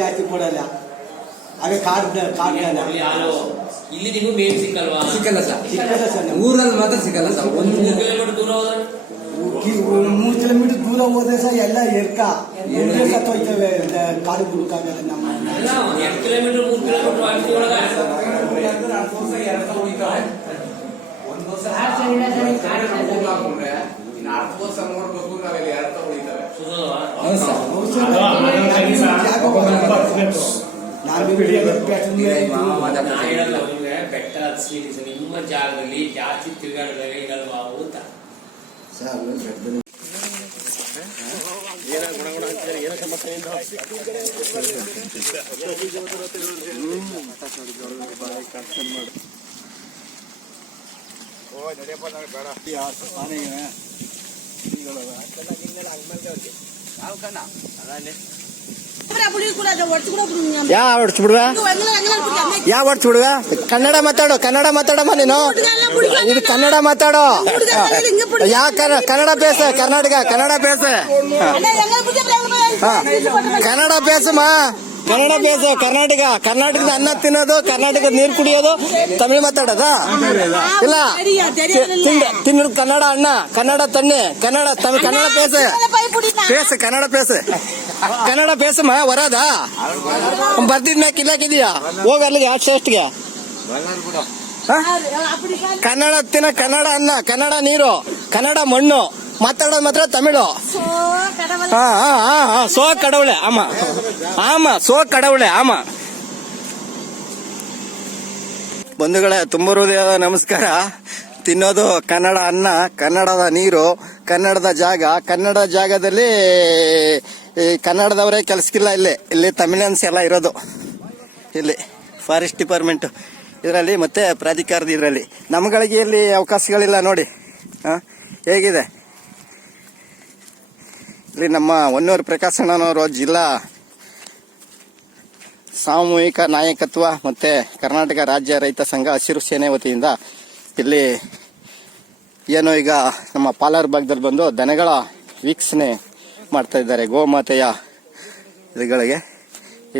ಜಾಸ್ತಿ ಕೊಡಲ್ಲ ಹಾಗೆ ಕಾಡು ಇಲ್ಲಿ ನೀವು ಮೇವು ಸಿಕ್ಕಲ್ವಾ? ಸಿಕ್ಕಲ್ಲ ಸರ್, ಊರಲ್ಲಿ ಮಾತ್ರ ಸಿಕ್ಕಲ್ಲ ಸರ್. 3 ಕಿಲೋಮೀಟರ್ ದೂರ ಹೋದ್ರೆ 3 ಕಿಲೋಮೀಟರ್ ದೂರ ಹೋದ್ರೆ ಸಹ ಎಲ್ಲ ಸತ್ತೋಯ್ತವೆ ಕಾಡು ಬುಡಕಾಗಲ್ಲ. ನಮ್ಮ 2 ಕಿಲೋಮೀಟರ್ 3 ಕಿಲೋಮೀಟರ್ ಅಷ್ಟೇ ಒಳಗೆ ಬೆಟ್ಟ ನಿಮ್ಮ ಜಾಗದಲ್ಲಿ ಜಾಸ್ತಿ ತಿರುಗಾಡಲ್ವಾ ಅಂತ ಏನೋ ಸಮಸ್ಯೆ ಯಾವ ಹೊಡ್ಸ್ಬಿಡುವ ಕನ್ನಡ ಮಾತಾಡಮ್ಮ ನೀನು. ಇದು ಕನ್ನಡ ಮಾತಾಡೋ. ಯಾ ಕನ್ನಡ ಬೇಸ ಕರ್ನಾಟಕ ಕನ್ನಡ ಬೇಸ ಕನ್ನಡ ಬೇಸಮ್ಮ. ಕನ್ನಡ ಬೇಸ ಕರ್ನಾಟಕದ ಅನ್ನ ತಿನ್ನೋದು, ಕರ್ನಾಟಕದ ನೀರು ಕುಡಿಯೋದು, ತಮಿಳು ಮಾತಾಡೋದ ಇಲ್ಲ. ತಿನ್ನೋದು ಕನ್ನಡ ಅಣ್ಣ, ಕನ್ನಡ ತಣ್ಣೆ, ಕನ್ನಡ ಕನ್ನಡ ಬೇಸ ಕನ್ನಡ ಕನ್ನಡ ಬೇಸಮ್ಮ. ವರದ ಬರ್ದಿದ್ಮ್ಯಾಕ ಇಲ್ಲಾಕಿದೀಯಾ ಹೋಗ ಅಲ್ಲಿಗೆ ಅಷ್ಟೇ. ಕನ್ನಡ ತಿನ್ನ, ಕನ್ನಡ ಅನ್ನ, ಕನ್ನಡ ನೀರು, ಕನ್ನಡ ಮಣ್ಣು, ಮಾತಾಡೋದು ಮಾತ್ರ ತಮಿಳು. ಸೋ ಕಡವಳೆ ಸೋ ಕಡವಳೆ ಬಂಧುಗಳೇ, ತುಂಬ ಹೃದಯದ ನಮಸ್ಕಾರ. ತಿನ್ನೋದು ಕನ್ನಡ ಅನ್ನ, ಕನ್ನಡದ ನೀರು, ಕನ್ನಡದ ಜಾಗ. ಕನ್ನಡ ಜಾಗದಲ್ಲಿ ಕನ್ನಡದವರೇ ಕೆಲಸಕ್ಕಿಲ್ಲ. ಇಲ್ಲಿ ತಮಿಳಿಯನ್ಸ್ ಎಲ್ಲ ಇರೋದು. ಇಲ್ಲಿ ಫಾರೆಸ್ಟ್ ಡಿಪಾರ್ಟ್ಮೆಂಟ್ ಇದರಲ್ಲಿ ಮತ್ತೆ ಪ್ರಾಧಿಕಾರದ ಇದರಲ್ಲಿ. ನಮ್ಗಳಿಗೆ ಇಲ್ಲಿ ಅವಕಾಶಗಳಿಲ್ಲ ನೋಡಿ. ಹೇಗಿದೆ ಇಲ್ಲಿ ನಮ್ಮ ಹೊನ್ನೂರು ಪ್ರಕಾಶಣ್ಣನವರು ಜಿಲ್ಲಾ ಸಾಮೂಹಿಕ ನಾಯಕತ್ವ ಮತ್ತೆ ಕರ್ನಾಟಕ ರಾಜ್ಯ ರೈತ ಸಂಘ ಹಸಿರು ಸೇನೆ ವತಿಯಿಂದ ಇಲ್ಲಿ ಏನು ಈಗ ನಮ್ಮ ಪಾಲಾರ್ ಭಾಗದಲ್ಲಿ ಬಂದು ದನಗಳ ವೀಕ್ಷಣೆ ಮಾಡ್ತಾ ಇದ್ದಾರೆ. ಗೋಮಾತೆಯ ಇದುಗಳಿಗೆ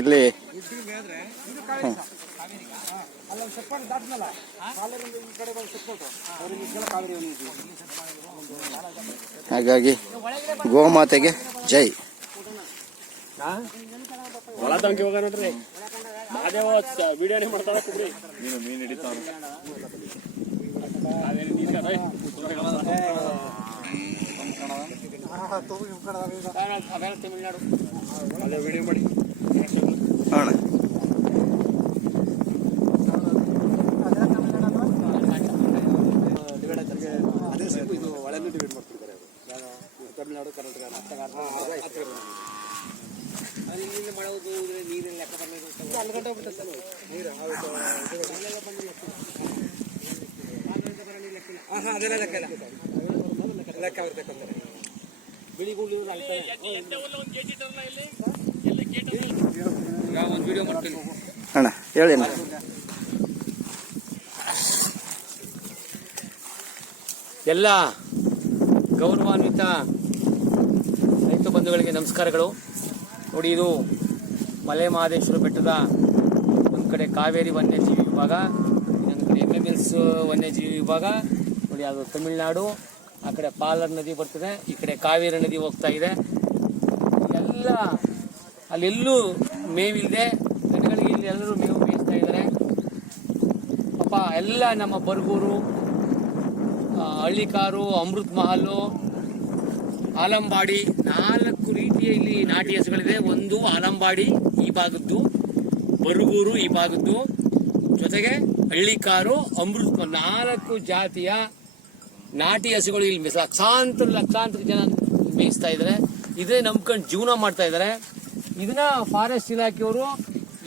ಇಲ್ಲಿ ಹಾಗಾಗಿ ಗೋಮಾತೆಗೆ ಜೈ. ತಮಿಳುನಾಡು, ಕರ್ನಾಟಕ ಮಾಡೋದು ನೀರಿನ ಲೆಕ್ಕ ಅದೆಲ್ಲ ಲೆಕ್ಕ ಇಲ್ಲ, ಲೆಕ್ಕ ಬರ್ತಕ್ಕಂತಾರೆ. ಅಣ್ಣ ಹೇಳಿ. ಎಲ್ಲ ಗೌರವಾನ್ವಿತ ರೈತ ಬಂಧುಗಳಿಗೆ ನಮಸ್ಕಾರಗಳು. ನೋಡಿ, ಇದು ಮಲೆ ಮಹದೇಶ್ವರ ಬೆಟ್ಟದ ಒಂದು ಕಡೆ ಕಾವೇರಿ ವನ್ಯಜೀವಿ ವಿಭಾಗ, ಇನ್ನೊಂದು ಕಡೆ MMS ವನ್ಯಜೀವಿ ವಿಭಾಗ. ನೋಡಿ, ಅದು ತಮಿಳುನಾಡು. ಆ ಕಡೆ ಪಾಲರ್ ನದಿ ಬರ್ತದೆ, ಈ ಕಡೆ ಕಾವೇರಿ ನದಿ ಹೋಗ್ತಾ ಇದೆ. ಎಲ್ಲ ಅಲ್ಲೆಲ್ಲೂ ಮೇವಿಲ್ಲದೆ ದನಗಳಿಗೆ ಇಲ್ಲಿ ಎಲ್ಲರೂ ಮೇವು ಮೇಯಿಸ್ತಾ ಇದ್ದಾರೆ ಪಾಪ. ಎಲ್ಲ ನಮ್ಮ ಬರ್ಗೂರು, ಹಳ್ಳಿಕಾರು, ಅಮೃತ್ ಮಹಲ್ಲು, ಆಲಂಬಾಡಿ, 4 ರೀತಿಯ ಇಲ್ಲಿ ನಾಟಿ ಹಸುಗಳಿದೆ. ಒಂದು ಆಲಂಬಾಡಿ ಈ ಭಾಗದ್ದು, ಬರುಗೂರು ಈ ಭಾಗದ್ದು, ಜೊತೆಗೆ ಹಳ್ಳಿಕಾರು, ಅಮೃತ್ 4 ಜಾತಿಯ ನಾಟಿ ಹಸುಗಳು ಇಲ್ಲಿ ಲಕ್ಷಾಂತರ ಜನ ಮೇಯಿಸ್ತಾ ಇದ್ದಾರೆ. ಇದೇ ನಂಬ್ಕೊಂಡು ಜೀವನ ಮಾಡ್ತಾ ಇದ್ದಾರೆ. ಇದನ್ನ ಫಾರೆಸ್ಟ್ ಇಲಾಖೆಯವರು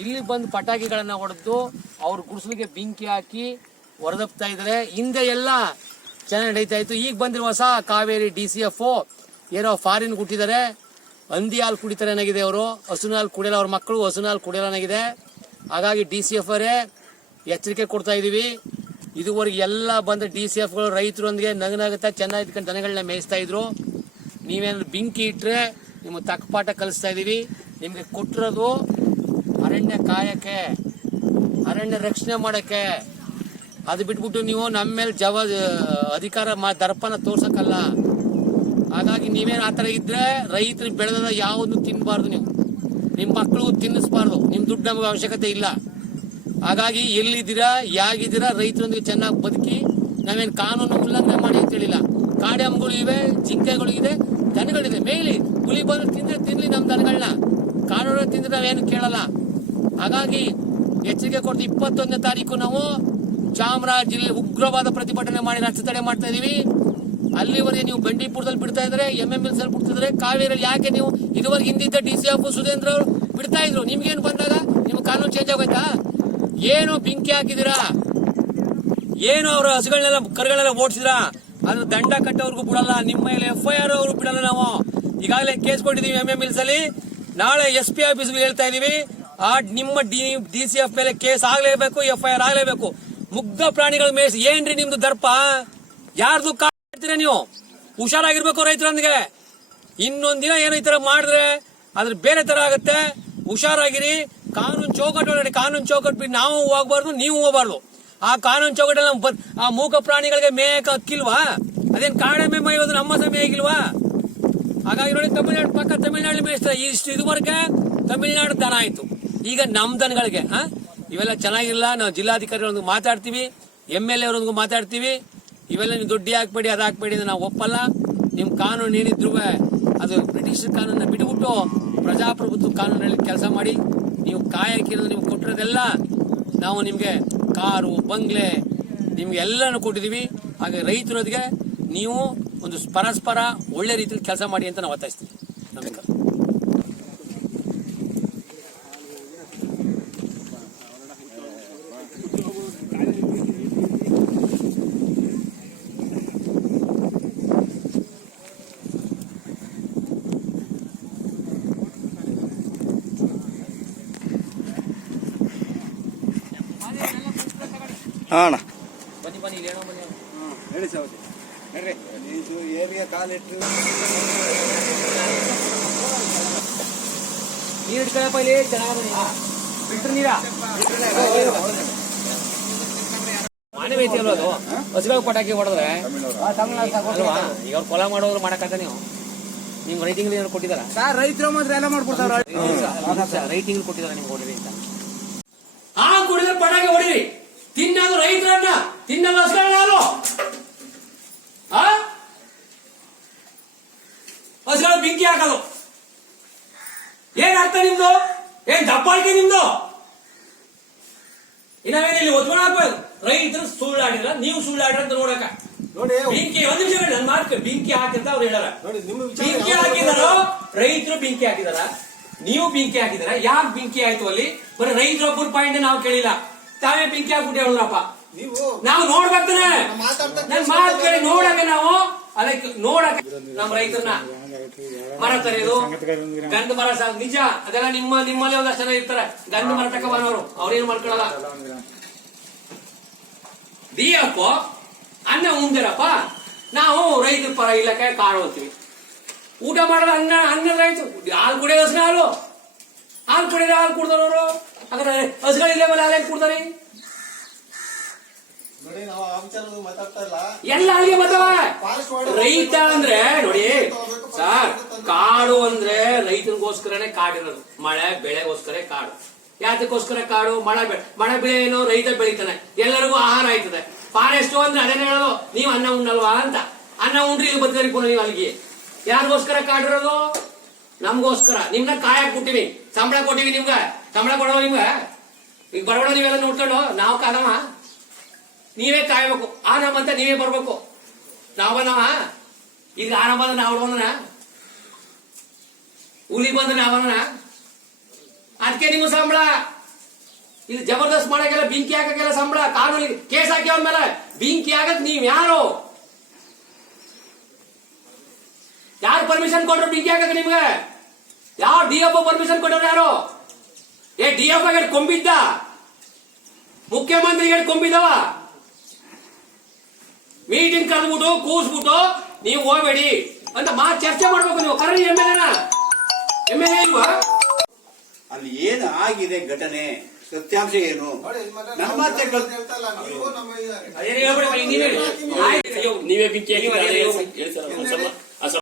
ಇಲ್ಲಿ ಬಂದು ಪಟಾಕಿಗಳನ್ನ ಹೊಡೆದು ಅವ್ರ ಗುಡಿಸಲಿಗೆ ಬೆಂಕಿ ಹಾಕಿ ಹೊರದಪ್ತಾ ಇದ್ದಾರೆ. ಹಿಂದೆ ಎಲ್ಲ ಚೆನ್ನಾಗಿ ನಡೀತಾ ಇತ್ತು. ಈಗ ಬಂದಿರುವ ಹೊಸ ಕಾವೇರಿ DCF ಏನೋ ಫಾರಿನ್ ಹುಟ್ಟಿದ್ದಾರೆ, ಹಂದಿ ಹಾಲು ಕುಡಿತಾರೆ ಏನಾಗಿದೆ. ಅವರು ಹಸುನ ಹಾಲು ಕುಡಿಯಲ್ಲ, ಅವ್ರ ಮಕ್ಕಳು ಹಸುನ ಹಾಲು ಕುಡಿಯಲ್ಲ ಏನಾಗಿದೆ. ಹಾಗಾಗಿ DCF ಅವರೇ ಎಚ್ಚರಿಕೆ ಕೊಡ್ತಾ ಇದೀವಿ. ಇದುವರೆಗೆ ಎಲ್ಲ ಬಂದ DCFಗಳು ರೈತರೊಂದಿಗೆ ನಗನಗುತ್ತಾ ಚೆನ್ನಾಗಿ ಇಟ್ಕೊಂಡು ದನಗಳನ್ನ ಮೇಯಿಸ್ತಾ ಇದ್ರು. ನೀವೇನಾದ್ರು ಬೆಂಕಿ ಇಟ್ಟರೆ ನಿಮ್ಮ ತಕ್ಕಪಾಠ ಕಲಿಸ್ತಾ ಇದೀವಿ. ನಿಮ್ಗೆ ಕೊಟ್ಟಿರೋದು ಅರಣ್ಯ ಕಾಯಕ್ಕೆ, ಅರಣ್ಯ ರಕ್ಷಣೆ ಮಾಡಕ್ಕೆ. ಅದು ಬಿಟ್ಬಿಟ್ಟು ನೀವು ನಮ್ಮ ಮೇಲೆ ಅಧಿಕಾರ ದರ್ಪನ ತೋರ್ಸಕ್ಕಲ್ಲ. ಹಾಗಾಗಿ ನೀವೇನು ಆ ಥರ ಇದ್ರೆ ರೈತರಿಗೆ ಬೆಳೆದ ಯಾವುದು ತಿನ್ನಬಾರ್ದು, ನೀವು ನಿಮ್ಮ ಮಕ್ಕಳಿಗೂ ತಿನ್ನಿಸ್ಬಾರ್ದು. ನಿಮ್ಮ ದುಡ್ಡು ನಮಗೆ ಅವಶ್ಯಕತೆ ಇಲ್ಲ. ಹಾಗಾಗಿ ಎಲ್ಲಿದ್ದೀರಾ, ಯಾಗಿದ್ದೀರಾ, ರೈತರೊಂದಿಗೆ ಚೆನ್ನಾಗಿ ಬದುಕಿ. ನಾವೇನು ಕಾನೂನು ಉಲ್ಲಂಘನೆ ಮಾಡಿ ಅಂತ ಹೇಳಿಲ್ಲ. ಕಾಡೆಂಬುಗಳು ಇವೆ, ಜಿಂಕೆಗಳು ಇದೆ, ದನಗಳಿದೆ. ಮೇಲಿ ಹುಲಿ ಬಂದು ತಿಂದ್ರೆ ತಿನ್ಲಿ ನಮ್ಮ ದನಗಳನ್ನ, ಕಾನೂನು ತಿಂದ್ರೆ ನಾವೇನು ಕೇಳಲ್ಲ. ಹಾಗಾಗಿ ಎಚ್ಚರಿಕೆ ಕೊಡ್ತೀವಿ. 21ನೇ ತಾರೀಕು ನಾವು ಚಾಮರಾಜ ಜಿಲ್ಲೆ ಉಗ್ರವಾದ ಪ್ರತಿಭಟನೆ ಮಾಡಿ ರಸ್ತೆ ತಡೆ ಮಾಡ್ತಾ ಇದೀವಿ. ಅಲ್ಲಿವರೆಗೆ ನೀವು ಬಂಡೀಪುರದಲ್ಲಿ ಬಿಡ್ತಾ ಇದ್ರೆ, MMLs ಅಲ್ಲಿ ಬಿಡ್ತಿದ್ರೆ, ಕಾವೇರಿಯಲ್ಲಿ ಯಾಕೆ ನೀವು ಇದುವರೆಗೆ ಹಿಂದಿದ್ದ DC ಸುಧೇಂದ್ರ ಅವರು ಬಿಡ್ತಾ ಇದ್ರು? ನಿಮ್ಗೇನು ಬಂದಾಗ ನಿಮ್ಮ ಕಾನೂನು ಚೇಂಜ್ ಆಗೋಯ್ತಾ? ಏನೋ ಬೆಂಕಿ ಹಾಕಿದಿರಾ, ಏನು ಅವ್ರ ಹಸುಗಳನ್ನೆಲ್ಲ ಕರುಗಳೆಲ್ಲ ಓಡಿಸಿದ್ರಾ, ಅದ್ರ ದಂಡ ಕಟ್ಟೋರ್ಗೂ ಬಿಡಲ್ಲ. ನಿಮ್ಮ ಮೇಲೆ FIR ಅವರು ಬಿಡಲ್ಲ. ನಾವು ಈಗಾಗಲೇ ಕೇಸ್ ಕೊಟ್ಟಿದೀವಿ MMLs ಅಲ್ಲಿ. ನಾಳೆ SP ಆಫೀಸ್ಗೆ ಹೇಳ್ತಾ ಇದೀವಿ, ನಿಮ್ಮ DCF ಮೇಲೆ ಕೇಸ್ ಆಗ್ಲೇಬೇಕು, FIR ಆಗ್ಲೇಬೇಕು. ಮುಗ್ಧ ಪ್ರಾಣಿಗಳ ಮೇಸ್ ಏನ್ರಿ ನಿಮ್ದು ದರ್ಪ? ಯಾರ್ದು ಕಾಡ್ತೀರಾ ನೀವು? ಹುಷಾರಾಗಿರ್ಬೇಕು ರೈತರೊಂದಿಗೆ. ಇನ್ನೊಂದಿನ ಏನೋ ಈ ತರ ಮಾಡಿದ್ರೆ ಅದ್ರ ಬೇರೆ ತರ ಆಗುತ್ತೆ. ಹುಷಾರಾಗಿರಿ. ಕಾನೂನು ಚೌಕಟ್ಟು, ಕಾನೂನು ಚೌಕಟ್ಟು ಬಿಟ್ಟು ನಾವು ಹೋಗ್ಬಾರ್ದು, ನೀವು ಹೋಗ್ಬಾರ್ದು. ಆ ಕಾನೂನು ಚೌಕಟ್ಟಲ್ಲಿ ಆ ಮೂಕ ಪ್ರಾಣಿಗಳಿಗೆ ಮೇಯಕ್ಕೆ ಹಕ್ಕಿಲ್ವಾ? ಅದೇನ್ ಕಾಡೆಮ್ಮೆ ಮೇಯೋದು ನಮ್ಮ ಸಮಯ ಆಗಿಲ್ವಾ? ಹಾಗಾಗಿ ನೋಡಿ, ತಮಿಳ್ನಾಡು ಪಕ್ಕ ತಮಿಳ್ನಾಡು ಮೇಯಿಸ್ತಾರೆ. ಇದುವರೆಗೆ ತಮಿಳ್ನಾಡು ದನ ಆಯ್ತು, ಈಗ ನಮ್ ದನಗಳಿಗೆ. ಇವೆಲ್ಲ ಚೆನ್ನಾಗಿಲ್ಲ. ನಾವು ಜಿಲ್ಲಾಧಿಕಾರಿಗಳೊಂದಿಗೆ ಮಾತಾಡ್ತೀವಿ, MLA ಅವರೊಂದಿಗೆ ಮಾತಾಡ್ತೀವಿ. ಇವೆಲ್ಲ ನೀವು ದುಡ್ಡು ಹಾಕ್ಬೇಡಿ, ಅದು ಹಾಕ್ಬೇಡಿ, ನಾವು ಒಪ್ಪಲ್ಲ. ನಿಮ್ ಕಾನೂನು ಏನಿದ್ರು ಅದು ಬ್ರಿಟಿಷ್ ಕಾನೂನ ಬಿಟ್ಬಿಟ್ಟು ಪ್ರಜಾಪ್ರಭುತ್ವ ಕಾನೂನಲ್ಲಿ ಕೆಲಸ ಮಾಡಿ. ನೀವು ಕಾಯಕ್ಕಿರೋದು ನಿಮ್ಗೆ ಕೊಟ್ಟಿರೋದೆಲ್ಲ ನಾವು ನಿಮ್ಗೆ ಕಾರು, ಬಂಗ್ಲೆ ನಿಮ್ಗೆ ಎಲ್ಲಾನು ಕೊಟ್ಟಿದೀವಿ. ಹಾಗೆ ರೈತರೊಂದಿಗೆ ನೀವು ಒಂದು ಪರಸ್ಪರ ಒಳ್ಳೆ ರೀತಿಯಲ್ಲಿ ಕೆಲಸ ಮಾಡಿ ಅಂತ ನಾವು ಒತ್ತಾಯಿಸ್ತೀವಿ. ನಮಸ್ಕಾರ. ಅಣ್ಣ ಬನ್ನಿ ಬನ್ನಿ, ಇಲ್ಲಿ ಏನೋ ಬನ್ನಿ. ಹೇಳಿ ಸೌದಿ ನಡ್ರಿ. ಇದು ಏರಿಯಾ ಕಾಲಿಟ್ಟು ನೀರು ಇಟ್ಕೊಳ್ಳಪ್ಪ, ಇಲ್ಲಿ ಚೆನ್ನಾಗಿ ಬಿಟ್ರೆ ನೀರ ಮಾನವ ಐತಿ ಅಲ್ವ ಅದು? ಹಸುಗಳ ಪಟಾಕಿ ಹೊಡೆದ್ರೆ ಅಲ್ವಾ? ಈಗ ಅವ್ರು ಕೊಲ ಮಾಡೋರು ಮಾಡಕ್ಕಂತ ನಿಮ್ ರೈಟಿಂಗ್ ಏನಾದ್ರು ಕೊಟ್ಟಿದಾರ? ರೈತರು ಮಾತ್ರ ಎಲ್ಲ ಮಾಡ್ಕೊಡ್ತಾರ. ರೈಟಿಂಗ್ ಕೊಟ್ಟಿದಾರ ನಿಮ್ಗೆ ಹೊಡಿರಿ ಅಂತ? ಆ ಕುಡಿದ್ರೆ ಪಟಾಕಿ ಹೊಡಿರಿ. ತಿನ್ನೋದು ರೈತರನ್ನ, ತಿನ್ನೋದು ಹಸುಗಳನ್ನ. ಹಸುಗಳು ಬೆಂಕಿ ಹಾಕಲು ಏನ್ ಅರ್ಥ ನಿಮ್ದು? ಏನ್ ದಬ್ಬಾಳಿಕೆ ನಿಮ್ದು? ಇನ್ನವೇನು ಇಲ್ಲಿ ಒತ್ಕೊಂಡು ಹಾಕ್ಬೋದು. ರೈತರು ಸುಳ್ಳಾಡಿದ್ರ, ನೀವು ಸುಳ್ಳಾಡ್ರ ಅಂತ ನೋಡಕ ನೋಡಿ. ಬೆಂಕಿ ಒಂದ್ ನಿಮಿಷ ನನ್ ಮಾತು, ಬೆಂಕಿ ಹಾಕಿಂತ ಅವ್ರು ಹೇಳಾರ. ಬೆಂಕಿ ಹಾಕಿದಾರೋ ರೈತರು ಬೆಂಕಿ ಹಾಕಿದಾರ, ನೀವು ಬೆಂಕಿ ಹಾಕಿದಾರ. ಯಾಕೆ ಬೆಂಕಿ ಆಯ್ತು ಅಲ್ಲಿ? ಬರೀ ರೈತರೊಬ್ಬರ ಪಾಯಿಂಟ್ ನಾವು ಕೇಳಿಲ್ಲ, ತಾವೇ ಬೆಂಕಿ ಹಾಕ್ಬಿಟ್ಟು ಹೇಳಿದ್ರಪ್ಪ. ನಾವು ನೋಡ್ಬರ್ತಾನೆ, ನನ್ ಮಾತು ಕೇಳಿ ನೋಡಕ್ಕೆ, ನಾವು ಅದಕ್ಕೆ ನೋಡಕ್ಕೆ ನಮ್ಮ ರೈತರನ್ನ ಮರ ತರೆಯೋದು, ಗಂಡು ಮರ ನಿಜ ಅದೆಲ್ಲ ನಿಮ್ಮಲ್ಲಿ ಒಂದಷ್ಟು ಜನ ಇರ್ತಾರೆ ಗಂಡು ಮರ ತಕ ಬರೋರು, ಅವ್ರೇನು ಮಾಡ್ಕೊಳಲ್ಲ. ದಿಯಪ್ಪ ಅನ್ನ ಉಂದಿರಪ್ಪ, ನಾವು ರೈತರ ಪರ ಇಲ್ಲಕ್ಕೆ ಕಾಳು ಹೋಗ್ತೀವಿ. ಊಟ ಮಾಡೋದು ಅನ್ನ ರೈತ. ಹಾಲು ಕುಡಿಯೋದು ಹಸಿನ ಹಾಲು ಕುಡಿಯೋದು ಹಾಲು ಕುಡ್ದವ್ರು. ಹಾಗಾದ್ರೆ ಹಸುಗಳಿಲ್ಲ ಮೇಲೆ ಹಾಲು ಕುಡ್ತಾರೆ. ಎಲ್ಲ ಅಲ್ಲಿಗೆ ಬರ್ತವ. ರೈತ ಅಂದ್ರೆ ನೋಡಿ ಸರ್, ಕಾಡು ಅಂದ್ರೆ ರೈತನಿಗೋಸ್ಕರನೇ ಕಾಡಿರೋದು. ಮಳೆ ಬೆಳೆಗೋಸ್ಕರ ಕಾಡು. ಯಾತಕ್ಕೋಸ್ಕರ ಕಾಡು? ಮಳೆ ಬೆಳೆ ಏನೋ ರೈತ ಬೆಳಿತಾನೆ, ಎಲ್ಲರಿಗೂ ಆಹಾರ ಆಯ್ತದೆ. ಫಾರೆಸ್ಟ್ ಅಂದ್ರೆ ಅದೇನೇ ಹೇಳೋದು, ನೀವು ಅನ್ನ ಉಣ್ಣಲ್ವಾ ಅಂತ. ಅನ್ನ ಉಂಡ್ರಿ ಇದು ಬರ್ತೀರಿ ನೀವು ಅಲ್ಲಿಗೆ. ಯಾರಿಗೋಸ್ಕರ ಕಾಡಿರೋದು? ನಮ್ಗೋಸ್ಕರ. ನಿಮ್ನ ಕಾಯಕ್ ಕೊಟ್ಟಿವಿ, ಸಂಬಳ ಕೊಟ್ಟಿವಿ. ನಿಮ್ಗ ಸಂಬಳ ಕೊಡೋ ನಿಮ್ಗ ಈಗ ಬರಬೇಡ. ನೀವೆಲ್ಲ ನೋಡ್ಕೊಂಡು ನಾವು ಕಾದವ, ನೀವೇ ಕಾಯ್ಬೇಕು. ಆ ನಮ್ಮಂತ ನೀವೇ ಬರ್ಬೇಕು. ನಾವ ಈಗ ಆನ ಬಂದ್ರೆ ನಾವು ಬಂದನ, ಹುಲಿ ಬಂದ್ರೆ ನಾವನ. ಅದಕ್ಕೆ ನಿಮ್ಗೆ ಸಂಬಳ. ಇದು ಜಬರ್ದಸ್ತ್ ಮಾಡಕ್ಕೆಲ್ಲ, ಬೆಂಕಿ ಹಾಕಕ್ಕೆಲ್ಲ ಸಂಬಳ. ಕಾನೂನಿಗೆ ಕೇಸ್ ಹಾಕಿ ಅವನ ಮೇಲೆ. ಬೆಂಕಿ ಹಾಕಕ್ ನೀವ್ ಯಾರು ಪರ್ಮಿಷನ್ ಕೊಟ್ರು ಬೆಂಕಿ ಹಾಕಕ್? ನಿಮ್ಗೆ ಯಾವ DFO ಪರ್ಮಿಷನ್ ಕೊಟ್ಟರು? ಯಾರು? DFO ಕೊಂಬಿದ್ದ? ಮುಖ್ಯಮಂತ್ರಿಗೆ ಕೊಂಬಿದವ? ಮೀಟಿಂಗ್ ಕರೆದ್ಬಿಟ್ಟು ಕೂಸ್ಬಿಟ್ಟು ನೀವು ಹೋಗ್ಬೇಡಿ ಅಂತ ಚರ್ಚೆ ಮಾಡ್ಬೇಕು. ನೀವು ಕರೀರಿ MLA ಇಲ್ವಾ? ಅಲ್ಲಿ ಏನು ಆಗಿದೆ ಘಟನೆ, ಸತ್ಯಾಂಶ ಏನು, ನಮ್ಮ ಮಾತೆ ನೀವೇ ಬಿಚ್ಚಿ ಹಾಕಿ